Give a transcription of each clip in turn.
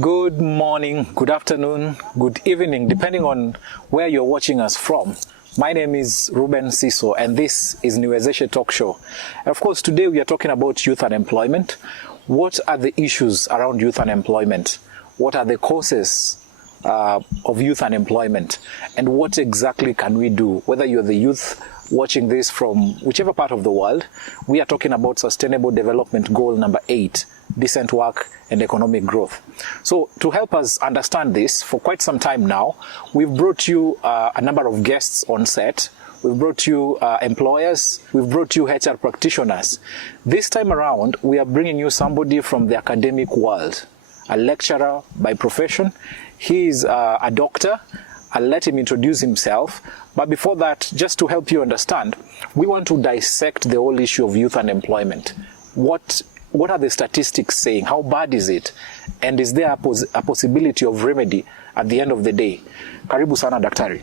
Good morning, good afternoon, good evening, depending on where you're watching us from. My name is Ruben Siso, and this is Niwezeshe Talk Show. And of course, today we are talking about youth unemployment. What are the issues around youth unemployment? What are the causes of youth unemployment? And what exactly can we do? Whether you're the youth watching this from whichever part of the world, we are talking about Sustainable Development Goal number 8, decent work and economic growth. So to help us understand this, for quite some time now, we've brought you a number of guests on set. We've brought you employers, we've brought you HR practitioners. This time around, we are bringing you somebody from the academic world, a lecturer by profession. He is a doctor. I'll let him introduce himself. But before that, just to help you understand, we want to dissect the whole issue of youth unemployment. What are the statistics saying? How bad is it? And is there a possibility of remedy at the end of the day? Karibu sana, Daktari.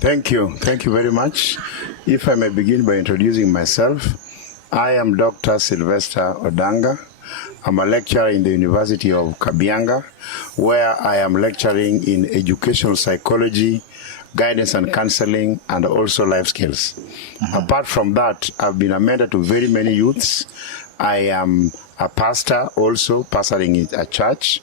Thank you. Thank you very much. If I may begin by introducing myself, I am Dr. Sylvester Odanga. I'm a lecturer in the University of Kabianga, where I am lecturing in educational psychology, guidance and counseling, and also life skills. Apart from that, I've been a mentor to very many youths. I am a pastor also, pastoring in a church,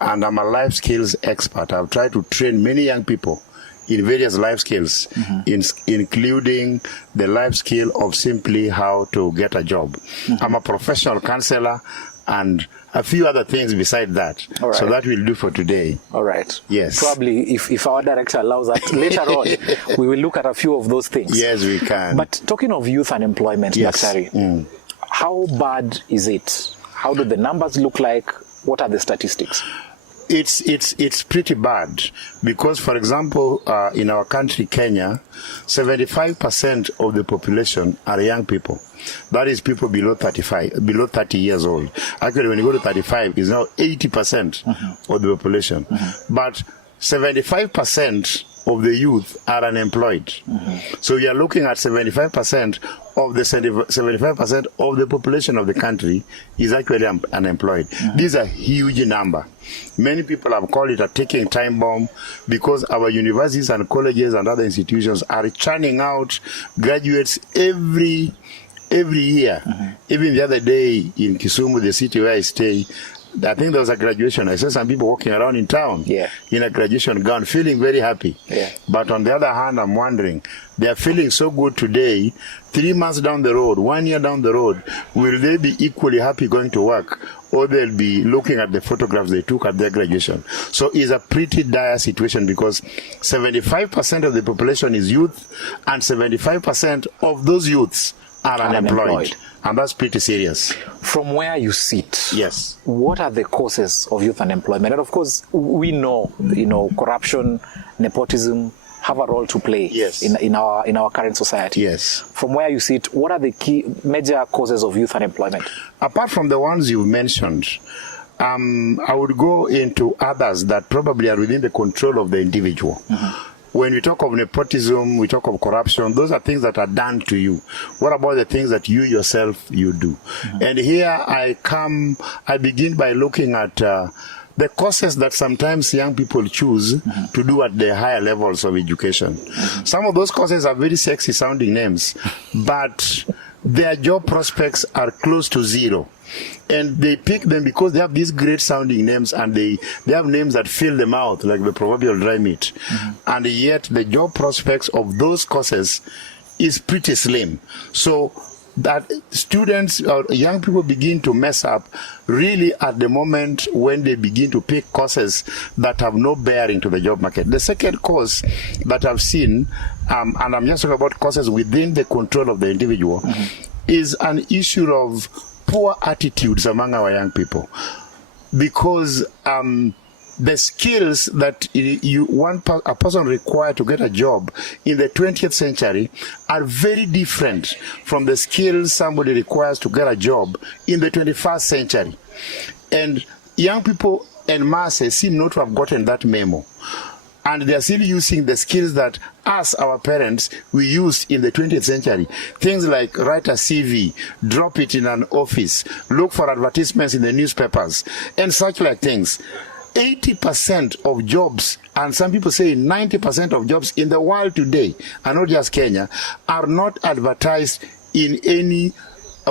and I'm a life skills expert. I've tried to train many young people in various life skills, including the life skill of simply how to get a job. I'm a professional counselor and a few other things beside that. Right. So that will do for today. All right. Yes. Probably, if our director allows that, later on, we will look at a few of those things. Yes, we can. But talking of youth unemployment, yes. Daktari, how bad is it? How do the numbers look like? What are the statistics? It's pretty bad because, for example, in our country, Kenya, 75% of the population are young people. That is people below 30 years old. Actually, when you go to 35, it's now 80% of the population. But 75% of the youth are unemployed. So we are looking at 75% of the 75% of the population of the country is actually unemployed. This is a huge number. Many people have called it a ticking time bomb because our universities and colleges and other institutions are churning out graduates every year. Even the other day in Kisumu, the city where I stay, I think there was a graduation. I saw some people walking around in town in a graduation gown, feeling very happy. But on the other hand, I'm wondering, they are feeling so good today, 3 months down the road, 1 year down the road, will they be equally happy going to work? Or they'll be looking at the photographs they took at their graduation. So it's a pretty dire situation because 75% of the population is youth and 75% of those youths are unemployed. And that's pretty serious. From where you sit, yes, what are the causes of youth unemployment? And of course, we know, corruption, nepotism have a role to play in our current society. Yes. From where you sit, what are the key major causes of youth unemployment? Apart from the ones you mentioned, I would go into others that probably are within the control of the individual. When we talk of nepotism, we talk of corruption, those are things that are done to you. What about the things that you yourself, you do? And here I begin by looking at the courses that sometimes young people choose to do at the higher levels of education. Some of those courses are very sexy sounding names, but their job prospects are close to zero. And they pick them because they have these great sounding names and they have names that fill the mouth like the proverbial dry meat. And yet the job prospects of those courses is pretty slim. So that students or young people begin to mess up really at the moment when they begin to pick courses that have no bearing to the job market. The second cause that I've seen, and I'm just talking about courses within the control of the individual, is an issue of poor attitudes among our young people. Because the skills that a person required to get a job in the 20th century are very different from the skills somebody requires to get a job in the 21st century. And young people en masse seem not to have gotten that memo. And they are still using the skills that us, our parents, we used in the 20th century. Things like write a CV, drop it in an office, look for advertisements in the newspapers, and such like things. 80% of jobs, and some people say 90% of jobs in the world today, and not just Kenya, are not advertised in any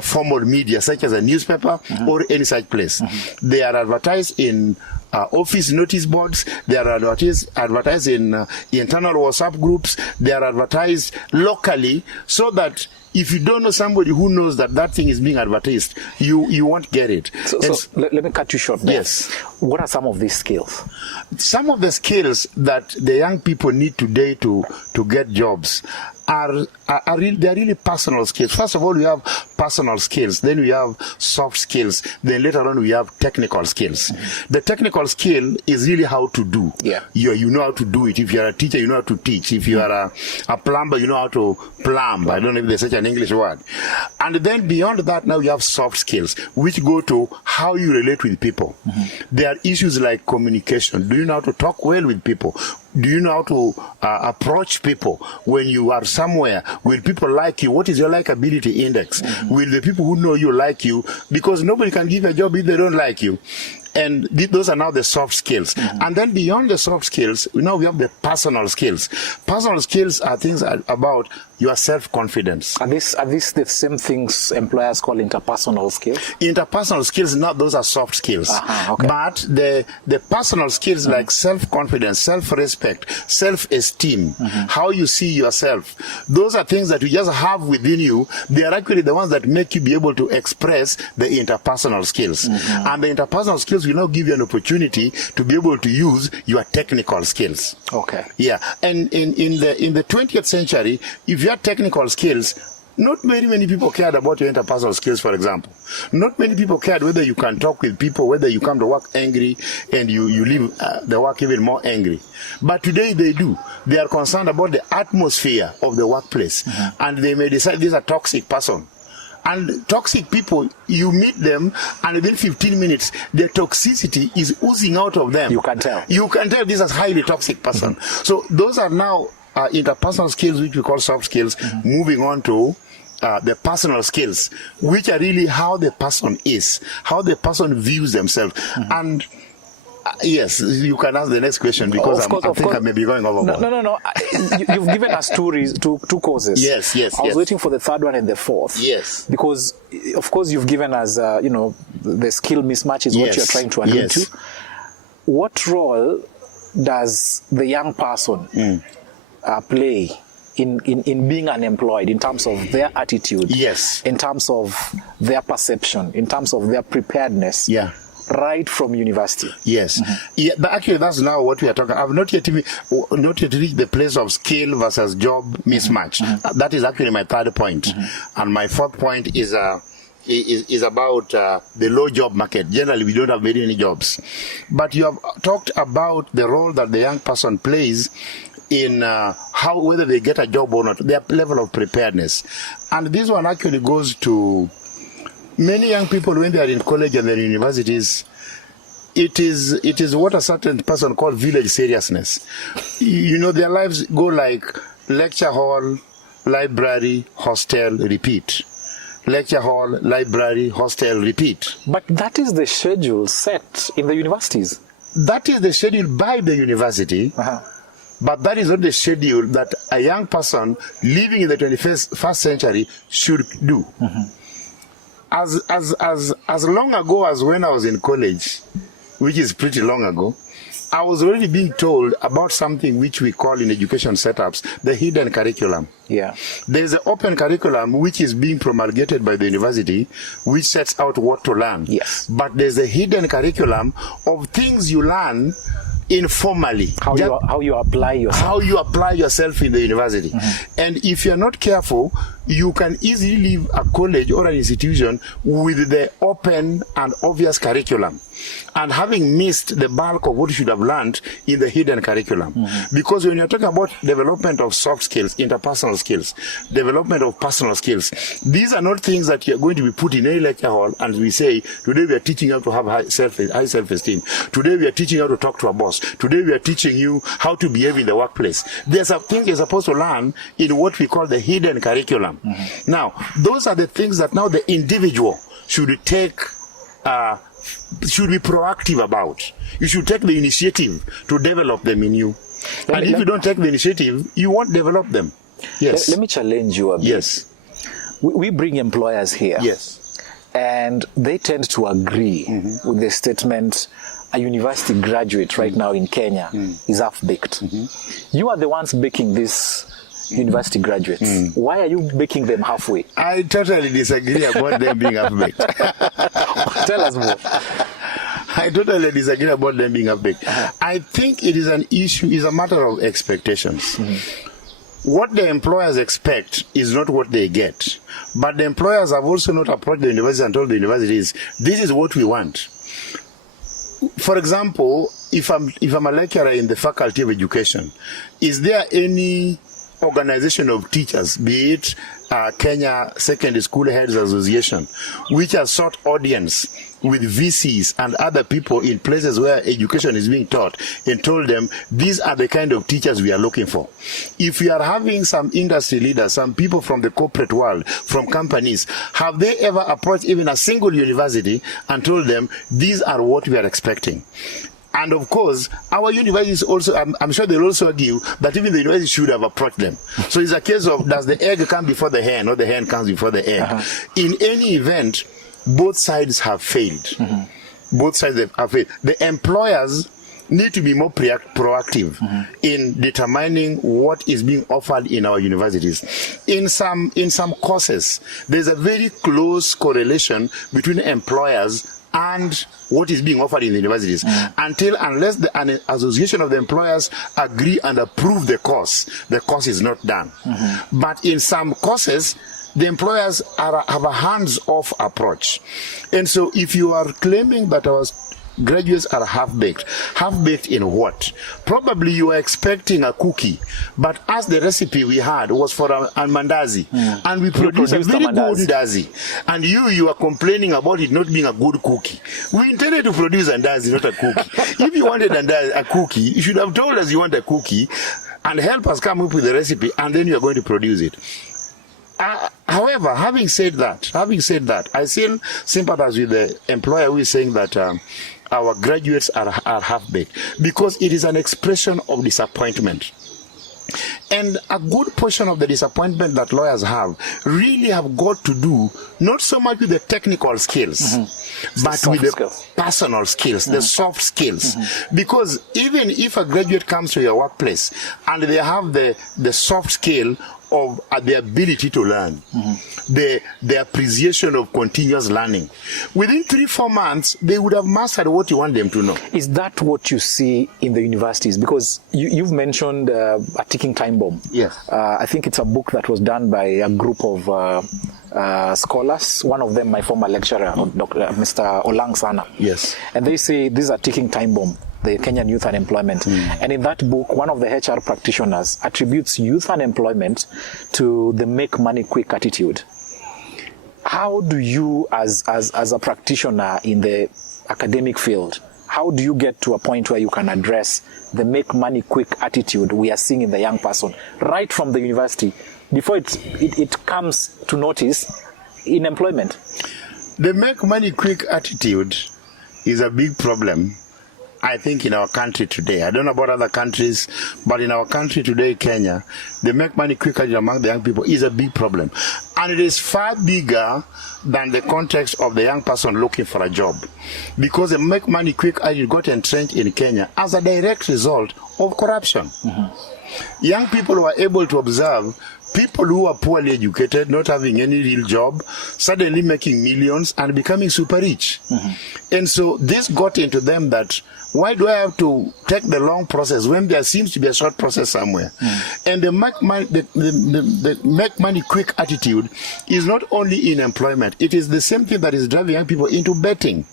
formal media, such as a newspaper or any such place. They are advertised in office notice boards. They are advertised in internal WhatsApp groups. They are advertised locally, so that if you don't know somebody who knows that that thing is being advertised, you won't get it. So let me cut you short there. Yes. What are some of these skills? Some of the skills that the young people need today to get jobs are really personal skills. First of all, we have personal skills. Then we have soft skills. Then later on, we have technical skills. The technical skill is really how to do. Yeah. You know how to do it. If you're a teacher, you know how to teach. If you are a plumber, you know how to plumb. I don't know if there's such an English word. And then beyond that, now you have soft skills, which go to how you relate with people. There are issues like communication. Do you know how to talk well with people? Do you know how to approach people when you are somewhere? Will people like you? What is your likability index? Will the people who know you like you? Because nobody can give a job if they don't like you. And those are now the soft skills. And then beyond the soft skills, now we have the personal skills. Personal skills are things about your self-confidence. Are these the same things employers call interpersonal skills? Interpersonal skills, not those are soft skills. Okay. But the personal skills like self-confidence, self-respect, self-esteem, how you see yourself, those are things that you just have within you. They are actually the ones that make you be able to express the interpersonal skills. And the interpersonal skills will now give you an opportunity to be able to use your technical skills. Okay. Yeah. And in the 20th century, if you have technical skills, not very many people cared about your interpersonal skills, for example. Not many people cared whether you can talk with people, whether you come to work angry and you leave the work even more angry. But today they do. They are concerned about the atmosphere of the workplace. And they may decide this is a toxic person. And toxic people, you meet them, and within 15 minutes, the toxicity is oozing out of them. You can tell. You can tell this is a highly toxic person. So those are now interpersonal skills, which we call soft skills. Moving on to the personal skills, which are really how the person is, how the person views themselves. And yes, you can ask the next question, because I think I may be going overboard. No. You've given us two causes. Yes. I was waiting for the third one and the fourth. Yes. Because, of course, you've given us, the skill mismatch is what you're trying to allude to. What role does the young person play in being unemployed, in terms of their attitude? Yes. In terms of their perception, in terms of their preparedness? Yeah. Right from university. Yes. Yeah, but actually that's now what we are talking. I've not yet reached the place of skill versus job mismatch. That is actually my third point. And my fourth point is about the low job market. Generally, we don't have very many jobs. But you have talked about the role that the young person plays in whether they get a job or not, their level of preparedness. And this one actually goes to many young people when they are in college and then universities. It is what a certain person called village seriousness. Their lives go like lecture hall, library, hostel, repeat. Lecture hall, library, hostel, repeat. But that is the schedule set in the universities. That is the schedule by the university. But that is not the schedule that a young person living in the 21st century should do. As long ago as when I was in college, which is pretty long ago, I was already being told about something which we call in education setups the hidden curriculum. Yeah. There's an open curriculum which is being promulgated by the university, which sets out what to learn. Yes. But there's a hidden curriculum of things you learn informally. How you apply yourself. How you apply yourself in the university. And if you're not careful, you can easily leave a college or an institution with the open and obvious curriculum, and having missed the bulk of what you should have learned in the hidden curriculum. Because when you're talking about development of soft skills, interpersonal skills, development of personal skills, these are not things that you're going to be put in any lecture hall and we say, today we are teaching you how to have high self-esteem. Today we are teaching you how to talk to a boss. Today we are teaching you how to behave in the workplace. There's a thing you're supposed to learn in what we call the hidden curriculum. Now, those are the things that now the individual should take should be proactive about. You should take the initiative to develop them in you. And if you don't take the initiative, you won't develop them. Yes. Let me challenge you a bit. Yes. We bring employers here. Yes. And they tend to agree with the statement, a university graduate right now in Kenya is half-baked. You are the ones baking these university graduates. Why are you baking them halfway? I totally disagree about them being half-baked. Tell us more. I totally disagree about them being half-baked. I think it is an issue, is a matter of expectations. What the employers expect is not what they get. But the employers have also not approached the university and told the universities, this is what we want. For example, if I'm a lecturer in the Faculty of Education, is there any organization of teachers, be it Kenya Secondary School Heads Association, which has sought audience with VCs and other people in places where education is being taught and told them, these are the kind of teachers we are looking for? If we are having some industry leaders, some people from the corporate world, from companies, have they ever approached even a single university and told them, these are what we are expecting? And of course, our universities also, I'm sure they'll also argue that even the university should have approached them. So it's a case of, does the egg come before the hen or the hen comes before the egg? In any event, both sides have failed. Both sides have failed. The employers need to be more proactive in determining what is being offered in our universities. In some courses, there's a very close correlation between employers and what is being offered in the universities. Unless an association of the employers agree and approve the course is not done. But in some courses, the employers have a hands-off approach. And so if you are claiming that our graduates are half-baked in what? Probably you are expecting a cookie, but as the recipe we had was for a mandazi, and we produced a very good mandazi, and you are complaining about it not being a good cookie. We intended to produce a mandazi, not a cookie. If you wanted a cookie, you should have told us you want a cookie and help us come up with the recipe, and then you are going to produce it. However, having said that, I still sympathize with the employer who is saying that our graduates are half-baked, because it is an expression of disappointment. And a good portion of the disappointment that lawyers have really have got to do not so much with the technical skills, but with the personal skills, the soft skills. Because even if a graduate comes to your workplace and they have the soft skill of the ability to learn, the appreciation of continuous learning, within 3-4 months, they would have mastered what you want them to know. Is that what you see in the universities? Because you've mentioned a ticking time bomb. Yes. I think it's a book that was done by a group of scholars, one of them my former lecturer, Dr. Mr. Odanga. Yes. And they say this is a ticking time bomb, the Kenyan youth unemployment. And in that book, one of the HR practitioners attributes youth unemployment to the make money quick attitude. How do you, as a practitioner in the academic field, how do you get to a point where you can address the make money quick attitude we are seeing in the young person right from the university before it comes to notice in employment? The make money quick attitude is a big problem, I think, in our country today. I don't know about other countries, but in our country today, Kenya, the make money quick attitude among the young people is a big problem. And it is far bigger than the context of the young person looking for a job. Because the make money quick attitude got entrenched in Kenya as a direct result of corruption. Young people were able to observe people who are poorly educated, not having any real job, suddenly making millions and becoming super rich. And so this got into them that, why do I have to take the long process when there seems to be a short process somewhere? And the make money quick attitude is not only in employment, it is the same thing that is driving young people into betting.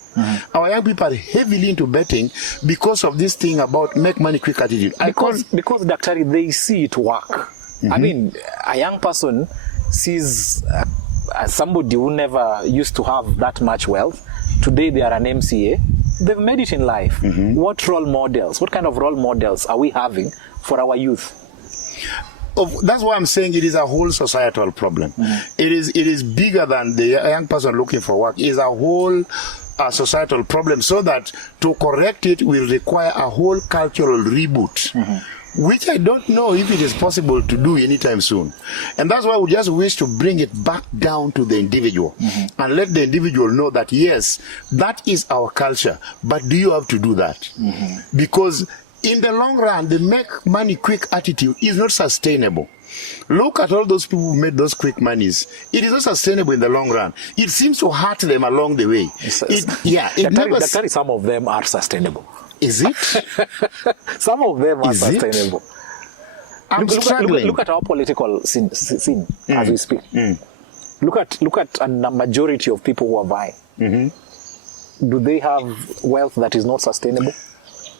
Our young people are heavily into betting because of this thing about make money quick attitude. Because Daktari, they see it work. I mean, a young person sees somebody who never used to have that much wealth. Today they are an MCA. They've made it in life. What role models, what kind of role models are we having for our youth? That's why I'm saying it is a whole societal problem. It is bigger than the young person looking for work. It is a whole societal problem, so that to correct it will require a whole cultural reboot, which I don't know if it is possible to do anytime soon. And that's why we just wish to bring it back down to the individual and let the individual know that, yes, that is our culture, but do you have to do that? Because in the long run, the make money quick attitude is not sustainable. Look at all those people who made those quick monies. It is not sustainable in the long run. It seems to hurt them along the way. Some of them are sustainable. Is it? Some of them are Is sustainable. Look at our political scene as we speak. Look at a majority of people who are vying. Do they have wealth that is not sustainable?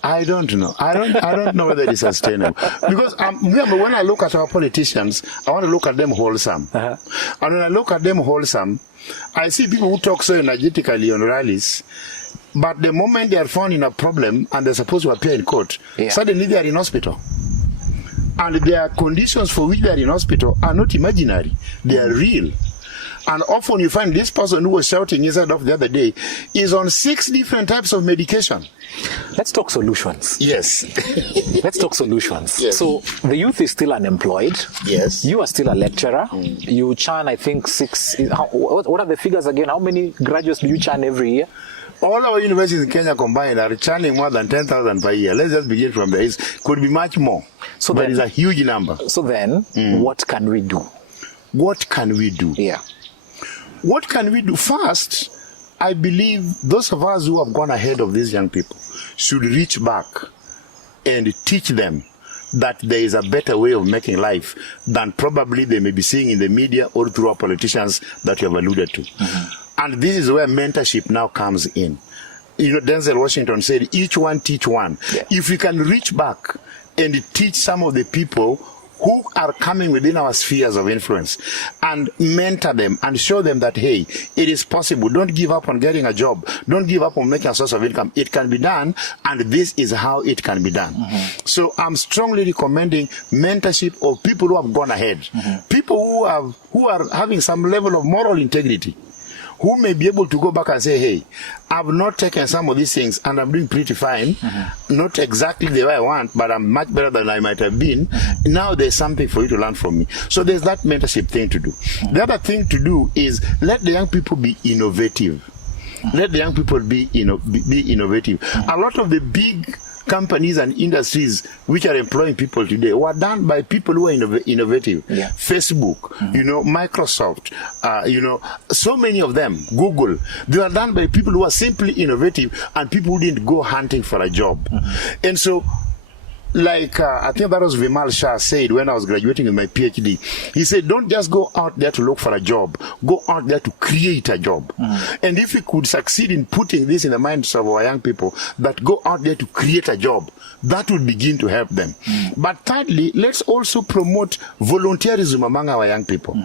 I don't know. I don't know whether it is sustainable. Because remember, when I look at our politicians, I want to look at them wholesome. And when I look at them wholesome, I see people who talk so energetically on rallies, but the moment they are found in a problem and they're supposed to appear in court, suddenly they are in hospital. And their conditions for which they are in hospital are not imaginary. They are real. And often you find this person who was shouting inside of the other day is on 6 different types of medication. Let's talk solutions. Yes. Let's talk solutions. Yes. So the youth is still unemployed. Yes. You are still a lecturer. You churn, I think, 6. What are the figures again? How many graduates do you churn every year? All our universities in Kenya combined are churning more than 10,000 per year. Let's just begin from there. It could be much more. So but it's a huge number. So then, what can we do? What can we do? Yeah. What can we do? First, I believe those of us who have gone ahead of these young people should reach back and teach them that there is a better way of making life than probably they may be seeing in the media or through our politicians that you have alluded to. And this is where mentorship now comes in. You know, Denzel Washington said, each one teach one. Yeah. If we can reach back and teach some of the people who are coming within our spheres of influence and mentor them and show them that, hey, it is possible. Don't give up on getting a job. Don't give up on making a source of income. It can be done, and this is how it can be done. So I'm strongly recommending mentorship of people who have gone ahead, people who are having some level of moral integrity, who may be able to go back and say, hey, I've not taken some of these things and I'm doing pretty fine. Not exactly the way I want, but I'm much better than I might have been. Now there's something for you to learn from me. So there's that mentorship thing to do. The other thing to do is let the young people be innovative. Let the young people be innovative. A lot of the big companies and industries which are employing people today were done by people who are innovative. Facebook, Microsoft, so many of them, Google, they are done by people who are simply innovative and people who didn't go hunting for a job. And so, like I think that was Vimal Shah said when I was graduating with my PhD. He said, don't just go out there to look for a job. Go out there to create a job. And if we could succeed in putting this in the minds of our young people, that go out there to create a job, that would begin to help them. But thirdly, let's also promote volunteerism among our young people.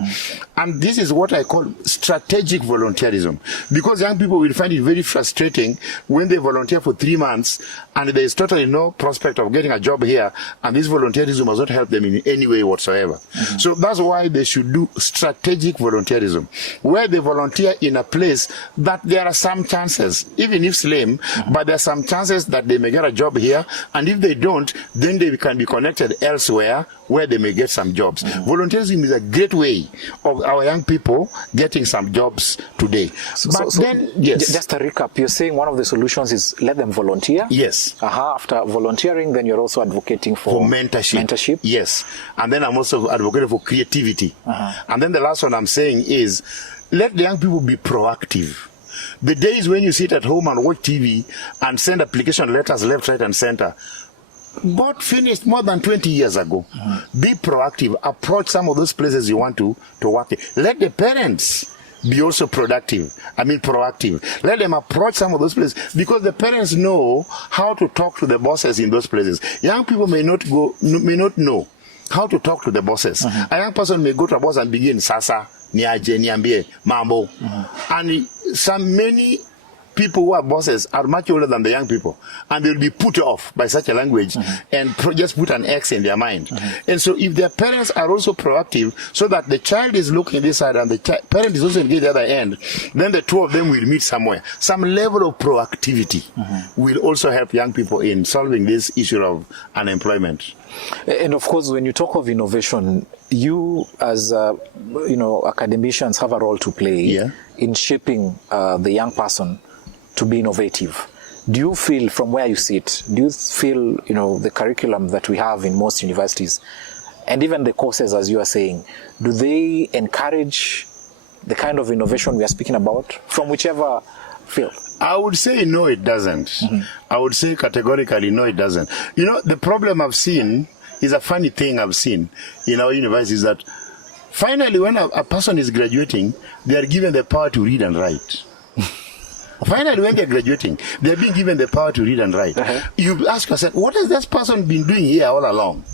And this is what I call strategic volunteerism. Because young people will find it very frustrating when they volunteer for 3 months and there is totally no prospect of getting a job here, and this volunteerism does not help them in any way whatsoever. So that's why they should do strategic volunteerism, where they volunteer in a place that there are some chances, even if slim, but there are some chances that they may get a job here, and if they don't, then they can be connected elsewhere where they may get some jobs. Volunteerism is a great way of our young people getting some jobs today. Just a recap, you're saying one of the solutions is let them volunteer? Yes. After volunteering, then you're also advocating for mentorship. Yes. And then I'm also advocating for creativity. And then the last one I'm saying is let the young people be proactive. The days when you sit at home and watch TV and send application letters left, right, and center got finished more than 20 years ago. Be proactive. Approach some of those places you want to work in. Let the parents be also proactive. Let them approach some of those places because the parents know how to talk to the bosses in those places. Young people may not know how to talk to the bosses. A young person may go to a boss and begin, Sasa, Niaje, Niambie, Mambo. And many people who are bosses are much older than the young people, and they'll be put off by such a language and just put an X in their mind. And so if their parents are also proactive, so that the child is looking this side and the parent is also engaged the other end, then the two of them will meet somewhere. Some level of proactivity will also help young people in solving this issue of unemployment. And of course, when you talk of innovation, you as academicians have a role to play in shaping the young person to be innovative. Do you feel, from where you sit, do you feel the curriculum that we have in most universities, and even the courses, as you are saying, do they encourage the kind of innovation we are speaking about from whichever field? I would say no, it doesn't. I would say categorically no, it doesn't. The problem I've seen is a funny thing I've seen in our universities, that finally when a person is graduating, they are given the power to read and write. Finally, when they're graduating, they're being given the power to read and write. You ask yourself, what has this person been doing here all along?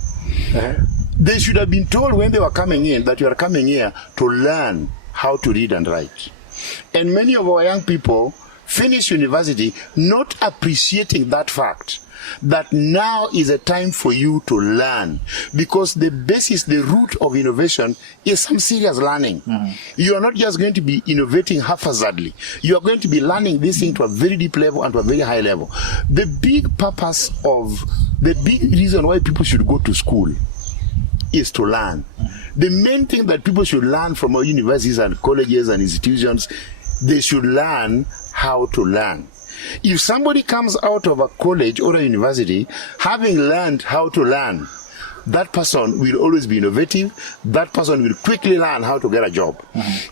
They should have been told when they were coming in that you are coming here to learn how to read and write. And many of our young people finish university not appreciating that fact, that now is a time for you to learn, because the basis, the root of innovation is some serious learning. You are not just going to be innovating haphazardly. You are going to be learning this thing to a very deep level and to a very high level. The big purpose of, the big reason why people should go to school is to learn. The main thing that people should learn from our universities and colleges and institutions, they should learn how to learn. If somebody comes out of a college or a university having learned how to learn, that person will always be innovative. That person will quickly learn how to get a job.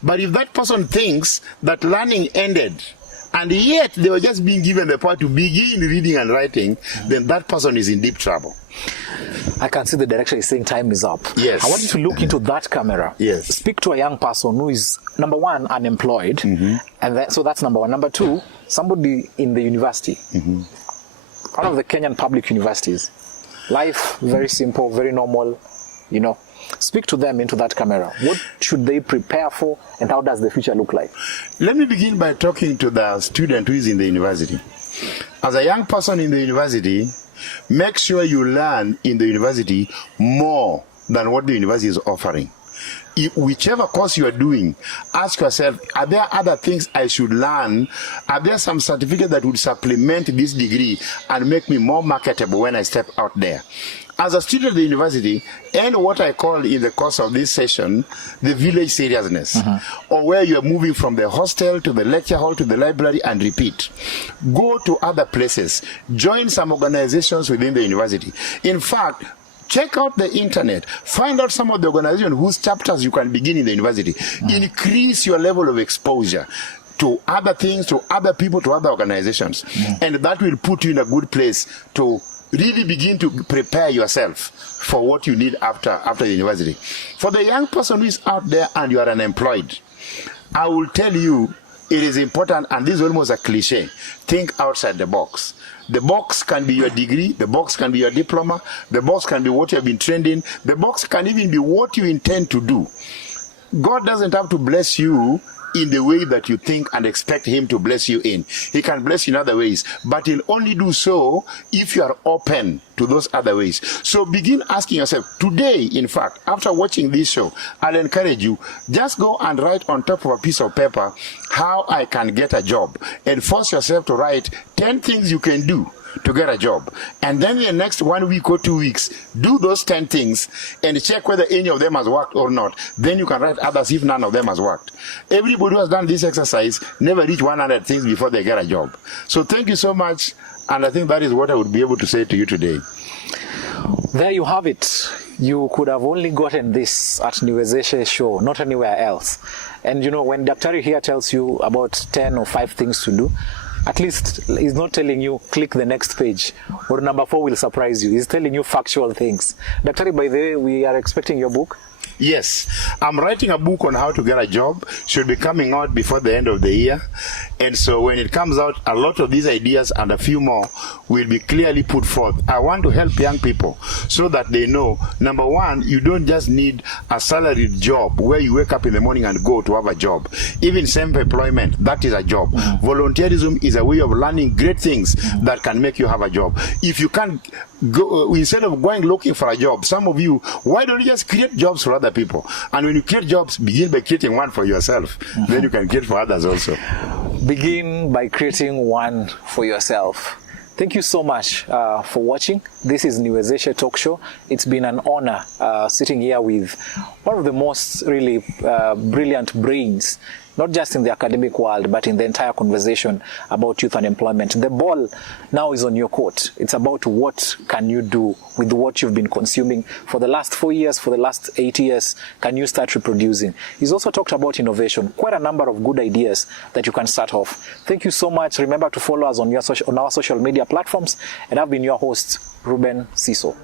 But if that person thinks that learning ended, and yet they were just being given the power to begin reading and writing, then that person is in deep trouble. I can see the director is saying time is up. Yes. I want you to look into that camera. Yes. Speak to a young person who is, number one, unemployed. And so that's number one. Number two, somebody in the university. One of the Kenyan public universities. Life, very simple, very normal, Speak to them into that camera. What should they prepare for, and how does the future look like? Let me begin by talking to the student who is in the university. As a young person in the university, make sure you learn in the university more than what the university is offering. Whichever course you are doing, ask yourself, are there other things I should learn? Are there some certificates that would supplement this degree and make me more marketable when I step out there? As a student of the university, and what I call in the course of this session, the village seriousness, or where you are moving from the hostel to the lecture hall to the library and repeat. Go to other places. Join some organizations within the university. In fact, check out the internet. Find out some of the organizations whose chapters you can begin in the university. Increase your level of exposure to other things, to other people, to other organizations. And that will put you in a good place to really begin to prepare yourself for what you need after the university. For the young person who is out there and you are unemployed, I will tell you, it is important, and this is almost a cliche, think outside the box. The box can be your degree, the box can be your diploma, the box can be what you have been trained in, the box can even be what you intend to do. God doesn't have to bless you in the way that you think and expect him to bless you in. He can bless you in other ways, but he'll only do so if you are open to those other ways. So begin asking yourself, today, in fact, after watching this show, I'll encourage you, just go and write on top of a piece of paper how I can get a job, and force yourself to write 10 things you can do to get a job. And then in the next 1 week or 2 weeks, do those 10 things and check whether any of them has worked or not. Then you can write others if none of them has worked. Everybody who has done this exercise never reach 100 things before they get a job. So thank you so much, and I think that is what I would be able to say to you today. There you have it. You could have only gotten this at Niwezeshe show, not anywhere else. And when Daktari here tells you about 10 or 5 things to do, at least he's not telling you click the next page or number 4 will surprise you. He's telling you factual things. Daktari, by the way, we are expecting your book. Yes, I'm writing a book on how to get a job. Should be coming out before the end of the year. And so when it comes out, a lot of these ideas and a few more will be clearly put forth. I want to help young people so that they know, number one, you don't just need a salaried job where you wake up in the morning and go to have a job. Even self-employment, that is a job. Volunteerism is a way of learning great things that can make you have a job. If you can't go, instead of going looking for a job, some of you, why don't you just create jobs for other people? And when you create jobs, begin by creating one for yourself. Then you can create for others also. Begin by creating one for yourself. Thank you so much for watching. This is Niwezeshe Talk Show. It's been an honor sitting here with one of the most really brilliant brains, not just in the academic world, but in the entire conversation about youth unemployment. The ball now is on your court. It's about what can you do with what you've been consuming for the last 4 years, for the last 8 years. Can you start reproducing? He's also talked about innovation, quite a number of good ideas that you can start off. Thank you so much. Remember to follow us on our social media platforms. And I've been your host, Ruben Siso.